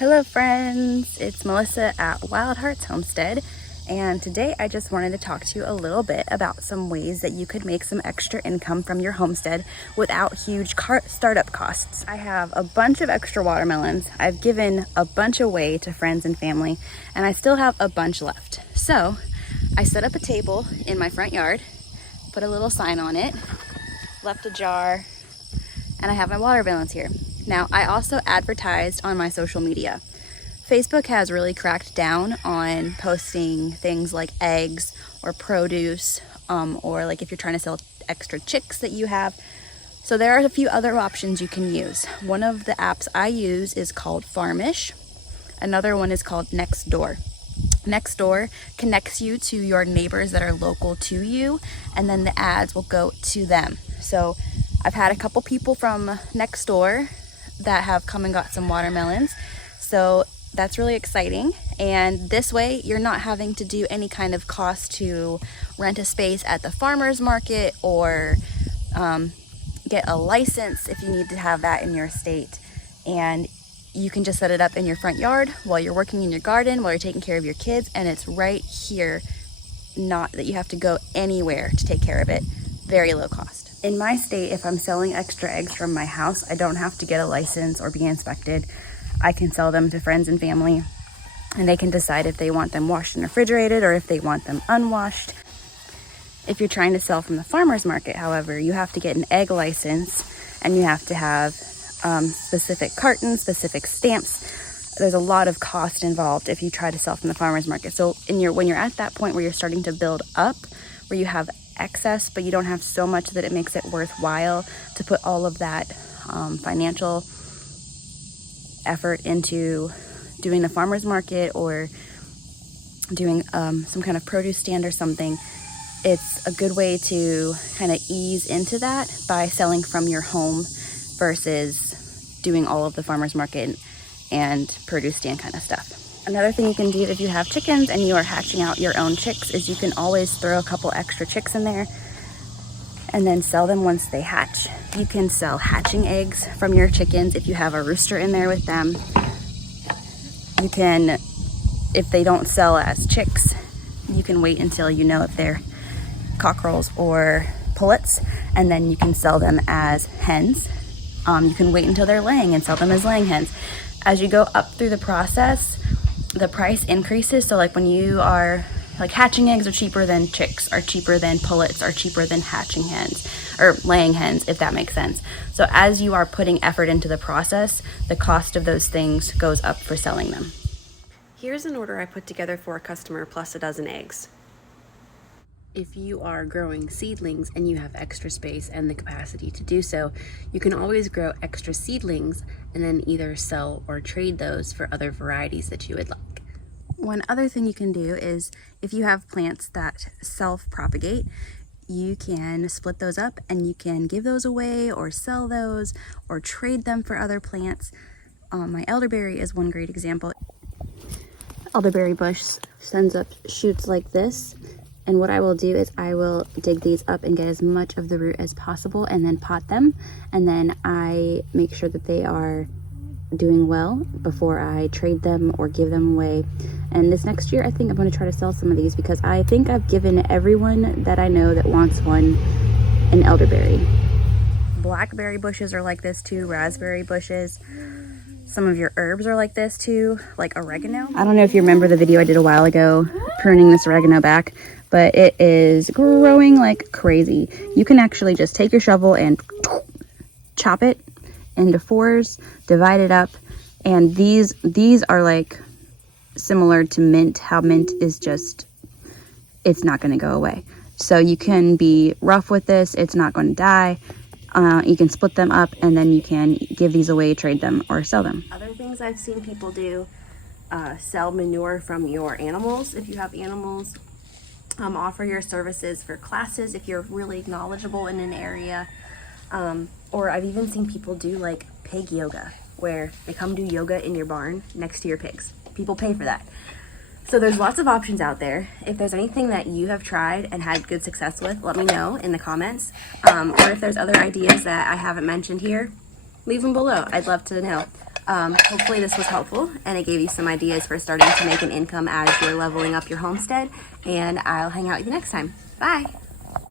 Hello friends, it's Melissa at Wild Hearts Homestead, and today I just wanted to talk to you a little bit about some ways that you could make some extra income from your homestead without huge startup costs. I have a bunch of extra watermelons. I've given a bunch away to friends and family, and I still have a bunch left. So I set up a table in my front yard, put a little sign on it, left a jar, and I have my watermelons here. Now, I also advertised on my social media. Facebook has really cracked down on posting things like eggs or produce, or like if you're trying to sell extra chicks that you have. So there are a few other options you can use. One of the apps I use is called Farmish. Another one is called Nextdoor. Nextdoor connects you to your neighbors that are local to you, and then the ads will go to them. So I've had a couple people from Nextdoor that have come and got some watermelons. So that's really exciting. And this way you're not having to do any kind of cost to rent a space at the farmer's market or get a license if you need to have that in your state. And you can just set it up in your front yard while you're working in your garden, while you're taking care of your kids, and it's right here, not that you have to go anywhere to take care of it. Very low cost. In my state, if I'm selling extra eggs from my house, I don't have to get a license or be inspected. I can sell them to friends and family, and they can decide if they want them washed and refrigerated or if they want them unwashed. If you're trying to sell from the farmer's market, however, you have to get an egg license, and you have to have specific cartons, specific stamps. There's a lot of cost involved if you try to sell from the farmer's market. So when you're at that point where you're starting to build up, where you have excess, but you don't have so much that it makes it worthwhile to put all of that financial effort into doing the farmer's market or doing some kind of produce stand or something, it's a good way to kind of ease into that by selling from your home versus doing all of the farmer's market and produce stand kind of stuff. Another thing you can do if you have chickens and you are hatching out your own chicks is you can always throw a couple extra chicks in there and then sell them once they hatch. You can sell hatching eggs from your chickens if you have a rooster in there with them. You can, if they don't sell as chicks, you can wait until you know if they're cockerels or pullets, and then you can sell them as hens. You can wait until they're laying and sell them as laying hens. As you go up through the process, the price increases. So like when you are like hatching eggs are cheaper than chicks, are cheaper than pullets, are cheaper than hatching hens or laying hens, if that makes sense. So as you are putting effort into the process, the cost of those things goes up for selling them. Here's an order I put together for a customer plus a dozen eggs. If you are growing seedlings and you have extra space and the capacity to do so, you can always grow extra seedlings and then either sell or trade those for other varieties that you would like. One other thing you can do is if you have plants that self-propagate, you can split those up and you can give those away or sell those or trade them for other plants. My elderberry is one great example. Elderberry bush sends up shoots like this. And what I will do is I will dig these up and get as much of the root as possible and then pot them. And then I make sure that they are doing well before I trade them or give them away. And this next year, I think I'm going to try to sell some of these because I think I've given everyone that I know that wants one an elderberry. Blackberry bushes are like this too, raspberry bushes. Some of your herbs are like this too, like oregano. I don't know if you remember the video I did a while ago pruning this oregano back, but it is growing like crazy. You can actually just take your shovel and chop it into fours, divide it up, and these are like similar to mint, how mint is just, it's not going to go away. So you can be rough with this, it's not going to die. You can split them up and then you can give these away, trade them, or sell them. Other things I've seen people do, sell manure from your animals if you have animals. Offer your services for classes if you're really knowledgeable in an area. Or I've even seen people do like pig yoga, where they come do yoga in your barn next to your pigs. People pay for that. So there's lots of options out there. If there's anything that you have tried and had good success with, let me know in the comments. Or if there's other ideas that I haven't mentioned here, leave them below. I'd love to know. Hopefully this was helpful and it gave you some ideas for starting to make an income as you're leveling up your homestead, and I'll hang out with you next time. Bye.